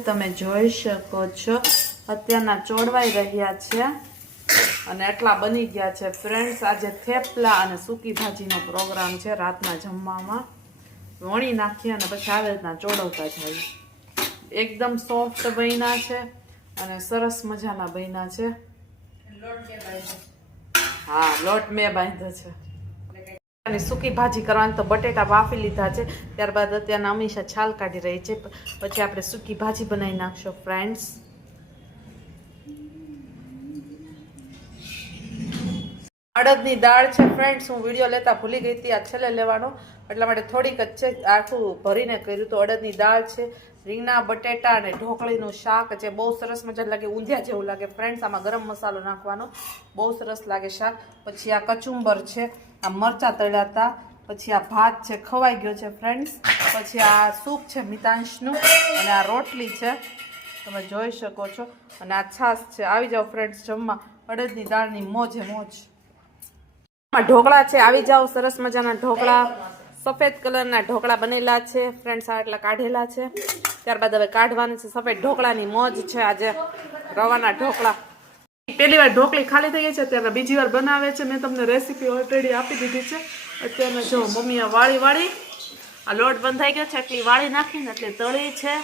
તમે જોઈ શકો છો અત્યારના ચોળવાઈ રહ્યા છે અને એટલા બની ગયા છે ફ્રેન્ડ્સ. આજે થેપલા અને સૂકી ભાજીનો પ્રોગ્રામ છે રાતના જમવામાં. વણી નાખીએ અને પછી આવી રીતના ચોળવતા જાય. એકદમ સોફ્ટ બન્યા છે અને સરસ મજાના બન્યા છે. હા, લોટ મેં બાંધ્યો છે. અને સૂકી ભાજી કરવાની તો બટેટા બાફી લીધા છે. ત્યારબાદ અત્યારના અમીષા છાલ કાઢી રહી છે. પછી આપણે સૂકી ભાજી બનાવી નાખશો ફ્રેન્ડ્સ. અડદની દાળ છે ફ્રેન્ડ્સ. હું વિડીયો લેતા ભૂલી ગઈ હતી, આ છેલ્લે લેવાનો એટલા માટે થોડીક જ છે. આખું ભરીને કર્યું તો અડદની દાળ છે, રીંગણા બટેટા અને ઢોકળીનું શાક છે. બહુ સરસ મજા લાગે, ઊંધિયા જેવું લાગે ફ્રેન્ડ્સ. આમાં ગરમ મસાલો નાખવાનો, બહુ સરસ લાગે શાક. પછી આ કચુંબર છે, આ મરચાં તળ્યા હતા. પછી આ ભાત છે, ખવાઈ ગયો છે ફ્રેન્ડ્સ. પછી આ સૂપ છે મિતાંશનું અને આ રોટલી છે, તમે જોઈ શકો છો. અને આ છાશ છે. આવી જાઓ ફ્રેન્ડ્સ જમવા. અડદની દાળની મોજે મોજ. ઢોકળા છે, આવી જાઓ. સરસ મજાના ઢોકળા, સફેદ કલરના ઢોકળા બનેલા છે ફ્રેન્ડ્સ. આ એટલા કાઢેલા છે. ત્યારબાદ હવે કાઢવાનું છે. સફેદ ઢોકળાની મોજ છે આજે. રવાના ઢોકળા. પહેલી વાર ઢોકળી ખાલી થઈ ગઈ છે, ત્યારે બીજી વાર બનાવે છે. મેં તમને રેસીપી ઓલરેડી આપી દીધી છે. અત્યારે જો મમ્મીએ વાળી આ લોટ બંધાઈ ગયો છે એટલી વાળી નાખીને એટલે તળી છે.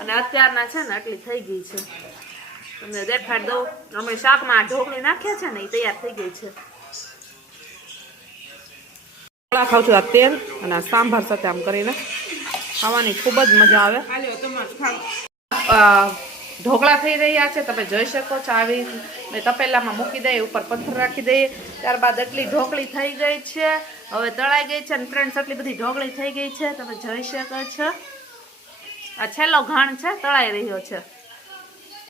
અને અત્યારના છે ને એટલી થઈ ગઈ છે. તમને દેખાડ દઉં. અમે શાકમાં ઢોકળી નાખ્યા છે ને એ તૈયાર થઈ ગઈ છે. ખાઉં છું આ તેલ અને આ સાંભાર સાથે આમ કરીને ખાવાની ખૂબ જ મજા આવે. ઢોકળા થઈ રહ્યા છે, તમે જોઈ શકો છો. આવી મેં તપેલામાં મૂકી દઈએ, ઉપર પથ્થર રાખી દઈએ. ત્યારબાદ એટલી ઢોકળી થઈ ગઈ છે, હવે તળાઈ ગઈ છે. અને ફ્રેન્ડ્સ એટલી બધી ઢોકળી થઈ ગઈ છે, તમે જોઈ શકો છો. આ છેલ્લો ઘાણ છે, તળાઈ રહ્યો છે.